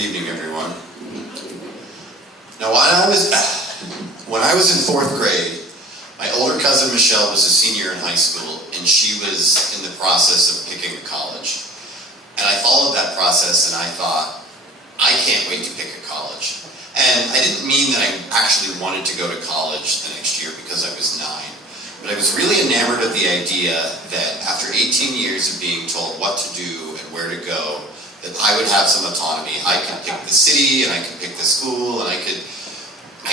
evening, everyone. Now, when I was in 4th grade, my older cousin Michelle was a senior in high school, and she was in the process of picking a college. And I followed that process, and I thought, I can't wait to pick a college. And I didn't mean that I actually wanted to go to college the next year because I was 9. But I was really enamored of the idea that after 18 years of being told what to do and where to go, that I would have some autonomy. I could pick the city, and I could pick the school, and I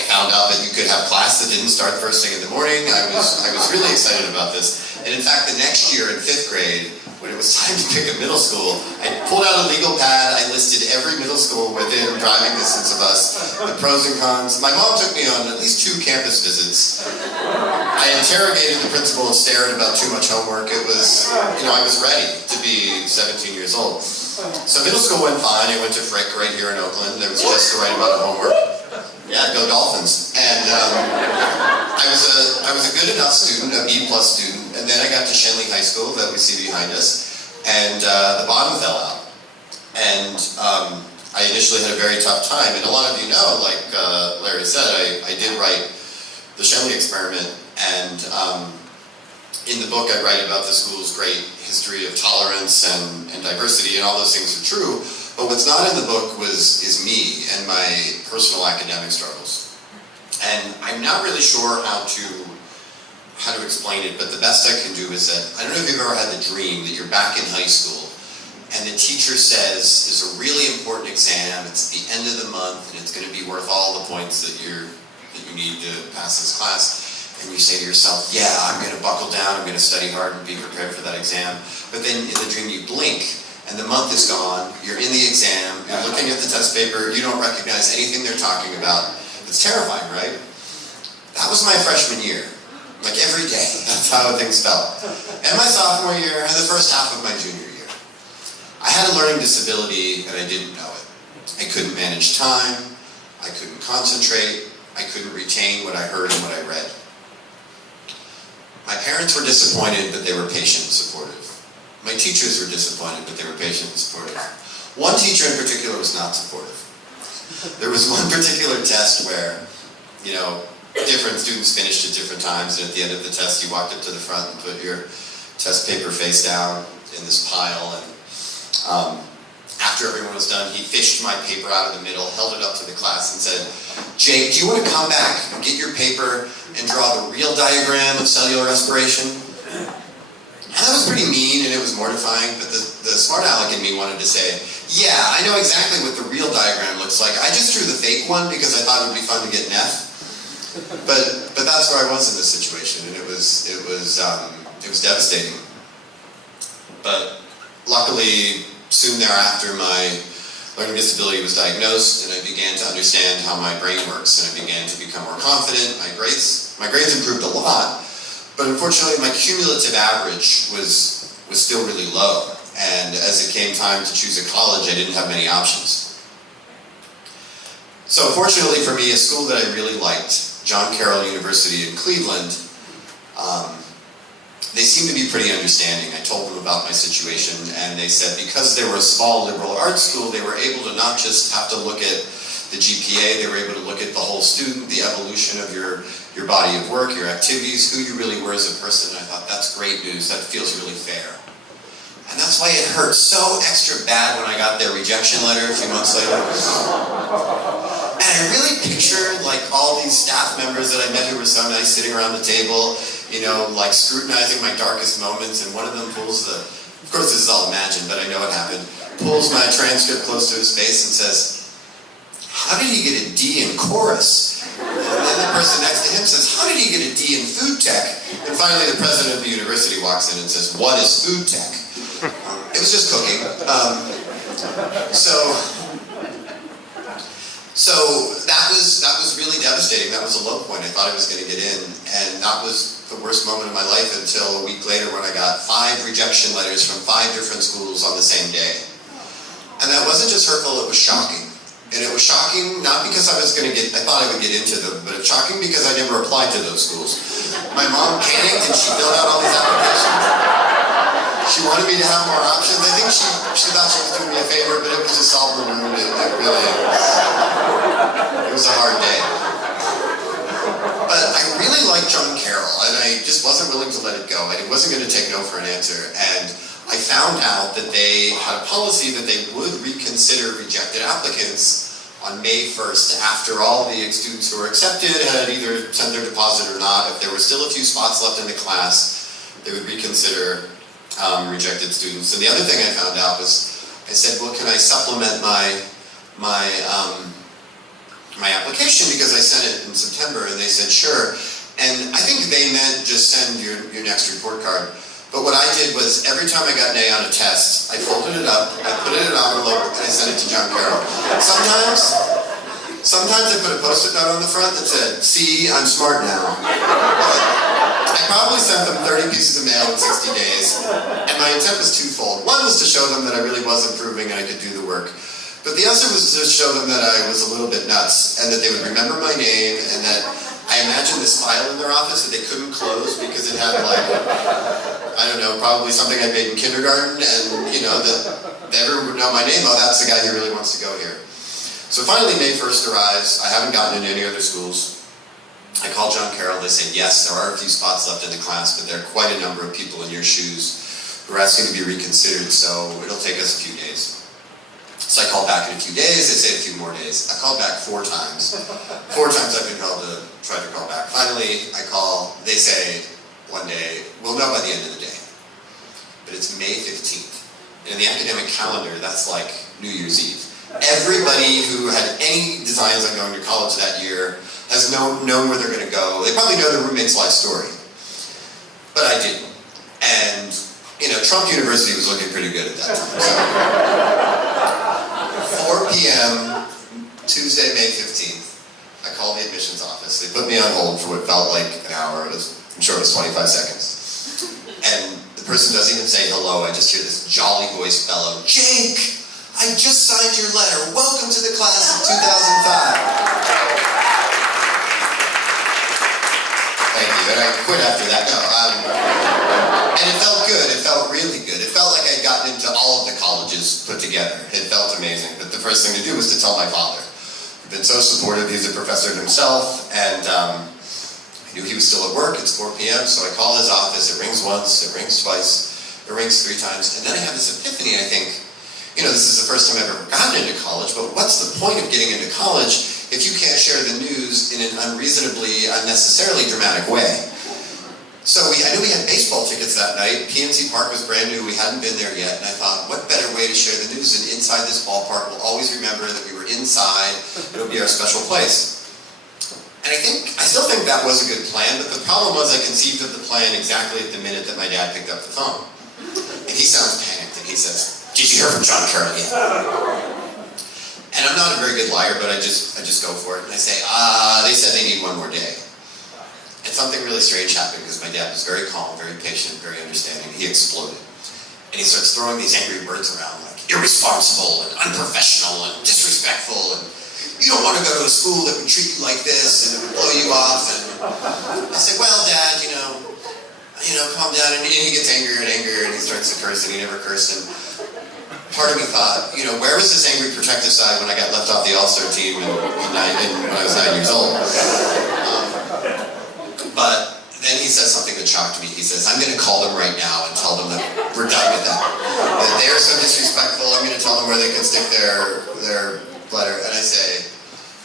found out that you could have class that didn't start first thing in the morning. I was really excited about this. And in fact, the next year in 5th grade, when it was time to pick a middle school, I pulled out a legal pad, I listed every middle school within driving distance of us, the pros and cons. My mom took me on at least 2 campus visits. I interrogated the principal and stared about too much homework. It was, I was ready to be 17 years old. So middle school went fine. I went to Frick right here in Oakland. There was just to write about the homework. Yeah, go Dolphins. And I was a good enough student, a B+ student. And then I got to Shenley High School that we see behind us. And the bottom fell out. And I initially had a very tough time. And a lot of you know, like Larry said, I did write the Shenley experiment. And in the book I write about the school's great history of tolerance and diversity, and all those things are true. But what's not in the book is me and my personal academic struggles. And I'm not really sure how to explain it, but the best I can do is that, I don't know if you've ever had the dream that you're back in high school and the teacher says, there's a really important exam, it's the end of the month, and it's going to be worth all the points that you need to pass this class. And you say to yourself, yeah, I'm going to buckle down, I'm going to study hard and be prepared for that exam. But then in the dream you blink, and the month is gone, you're in the exam, you're looking at the test paper, you don't recognize anything they're talking about. It's terrifying, right? That was my freshman year. Like every day, that's how things felt. And my sophomore year, and the first half of my junior year. I had a learning disability, and I didn't know it. I couldn't manage time, I couldn't concentrate, I couldn't retain what I heard and what I read. My parents were disappointed, but they were patient and supportive. My teachers were disappointed, but they were patient and supportive. One teacher in particular was not supportive. There was one particular test where, different students finished at different times, and at the end of the test you walked up to the front and put your test paper face down in this pile, and after everyone was done, he fished my paper out of the middle, held it up to the class and said, Jake, do you want to come back and get your paper and draw the real diagram of cellular respiration? And that was pretty mean and it was mortifying, but the smart aleck in me wanted to say, yeah, I know exactly what the real diagram looks like. I just drew the fake one because I thought it would be fun to get an F. But that's where I was in this situation, and it was devastating. But luckily, soon thereafter, my learning disability was diagnosed, and I began to understand how my brain works, and I began to become more confident. My grades improved a lot, but unfortunately, my cumulative average was still really low. And as it came time to choose a college, I didn't have many options. So fortunately for me, a school that I really liked, John Carroll University in Cleveland, they seemed to be pretty understanding. I told them about my situation, and they said because they were a small liberal arts school, they were able to not just have to look at the GPA, they were able to look at the whole student, the evolution of your body of work, your activities, who you really were as a person. And I thought, that's great news, that feels really fair. And that's why it hurt so extra bad when I got their rejection letter a few months later. And I really pictured like all these staff members that I met who were so nice sitting around the table, like scrutinizing my darkest moments, and one of them pulls of course this is all imagined, but I know it happened, pulls my transcript close to his face and says, how did he get a D in chorus? And then the person next to him says, how did he get a D in food tech? And finally the president of the university walks in and says, what is food tech? It was just cooking. So that was really devastating. That was a low point. I thought I was going to get in, and that was the worst moment of my life until a week later when I got 5 rejection letters from 5 different schools on the same day. And that wasn't just hurtful, it was shocking. And it was shocking not because I thought I would get into them, but it's shocking because I never applied to those schools. My mom panicked and she filled out all these applications. She wanted me to have more options. I think think she thought she was doing me a favor, but it was just salt in the wound. It was a hard day. But I really liked John Carroll, and I just wasn't willing to let it go. I wasn't going to take no for an answer. And I found out that they had a policy that they would reconsider rejected applicants on May 1st after all the students who were accepted had either sent their deposit or not. If there were still a few spots left in the class, they would reconsider rejected students. And the other thing I found out was, I said, well, can I supplement my application, because I sent it in September, and they said sure. And I think they meant just send your next report card. But what I did was, every time I got an A on a test, I folded it up, I put it in an envelope, and I sent it to John Carroll. Sometimes I put a post-it note on the front that said, "See, I'm smart now." But I probably sent them 30 pieces of mail in 60 days, and my intent was twofold. One was to show them that I really was improving and I could do the work. But the other was to show them that I was a little bit nuts, and that they would remember my name, and that I imagined this file in their office that they couldn't close because it had, like, I don't know, probably something I made in kindergarten, and, you know, that everyone would know my name. Oh, that's the guy who really wants to go here. So finally May 1st arrives. I haven't gotten into any other schools. I called John Carroll. They said, yes, there are a few spots left in the class, but there are quite a number of people in your shoes who are asking to be reconsidered, so it'll take us a few days. So I called back in a few days. They say a few more days. I called back 4 times. 4 times I've been called to try to call back. Finally, I call. They say one day, we'll know by the end of the day. But it's May 15th. And in the academic calendar, that's like New Year's Eve. Everybody who had any designs on going to college that year has known where they're going to go. They probably know their roommate's life story. But I didn't. And, you know, Trump University was looking pretty good at that time. So 4 p.m., Tuesday, May 15th, I called the admissions office. They put me on hold for what felt like an hour. I'm sure it was 25 seconds. And the person doesn't even say hello. I just hear this jolly voice bellow, "Jake, I just signed your letter. Welcome to the class of 2005. Thank you. And I quit after that. No, and it felt good. It felt really good. It felt like I'd gotten into all of the colleges put together. It felt amazing. But the first thing to do was to tell my father. He'd been so supportive. He's a professor himself, and I knew he was still at work. It's 4 p.m., so I call his office. It rings once, it rings twice, it rings 3 times, and then I have this epiphany. I think, you know, this is the first time I've ever gotten into college, but what's the point of getting into college if you can't share the news in an unreasonably, unnecessarily dramatic way? So I knew we had baseball tickets that night. PNC Park was brand new. We hadn't been there yet, and I thought, what better way to share the news than inside this ballpark? We'll always remember that we were inside. It'll be our special place. And I still think that was a good plan, but the problem was I conceived of the plan exactly at the minute that my dad picked up the phone. And he sounds panicked, and he says, "Did you hear from John Carroll yet?" And I'm not a very good liar, but I just go for it. And I say, they said they need 1 more day. And something really strange happened, because my dad was very calm, very patient, very understanding. He exploded. And he starts throwing these angry words around, like irresponsible and unprofessional and disrespectful, and you don't want to go to a school that would treat you like this and it would blow you off. And I said, well, Dad, you know, calm down. And he gets angrier and angrier, and he starts to curse, and he never cursed. And part of me thought, you know, where was this angry protective side when I got left off the All-Star team when I was 9 years old? But then he says something that shocked me. He says, I'm going to call them right now and tell them that we're done with that. That they're so disrespectful. I'm going to tell them where they can stick their letter. And I say,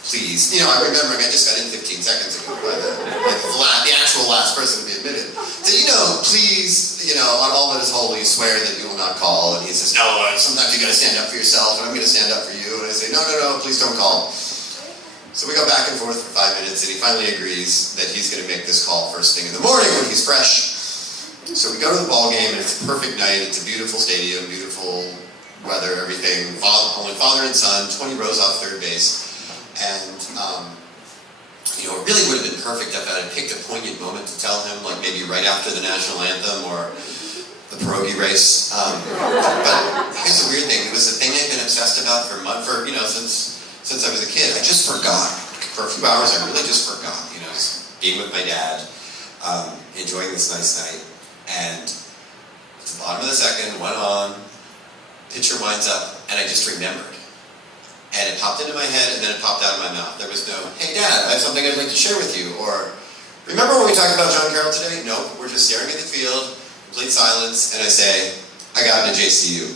please. You know, I'm remembering I just got in 15 seconds ago by the actual last person to be admitted. So, you know, please, you know, on all that is holy, swear that you will not call. And he says, no, sometimes you got to stand up for yourself, and I'm going to stand up for you. And I say, no, please don't call. So we go back and forth for 5 minutes, and he finally agrees that he's going to make this call first thing in the morning when he's fresh. So we go to the ball game, and it's a perfect night. It's a beautiful stadium, beautiful weather, everything. Only father and son, 20 rows off third base. And, you know, it really would have been perfect if I had picked a poignant moment to tell him, like maybe right after the national anthem or the pierogi race. But here's the weird thing. It was the thing I'd been obsessed about you know, since I was a kid. I just forgot. For a few hours, I really just forgot. You know, just being with my dad, enjoying this nice night. And at the bottom of the second, went on, pitcher winds up, and I just remembered. And it popped into my head, and then it popped out of my mouth. There was no, hey Dad, I have something I'd like to share with you, or, remember when we talked about John Carroll today? Nope, we're just staring at the field, complete silence, and I say, I got into JCU.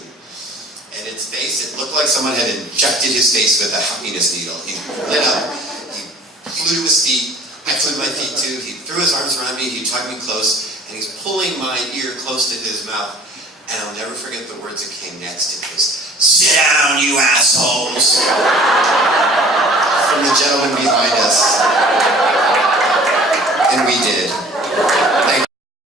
And its face, it looked like someone had injected his face with a happiness needle. He lit up, he flew to his feet, I flew to my feet too, he threw his arms around me, he tugged me close, and he's pulling my ear close to his mouth. And I'll never forget the words that came next. It was, sit down, you assholes! From the gentleman behind us. And we did. Thank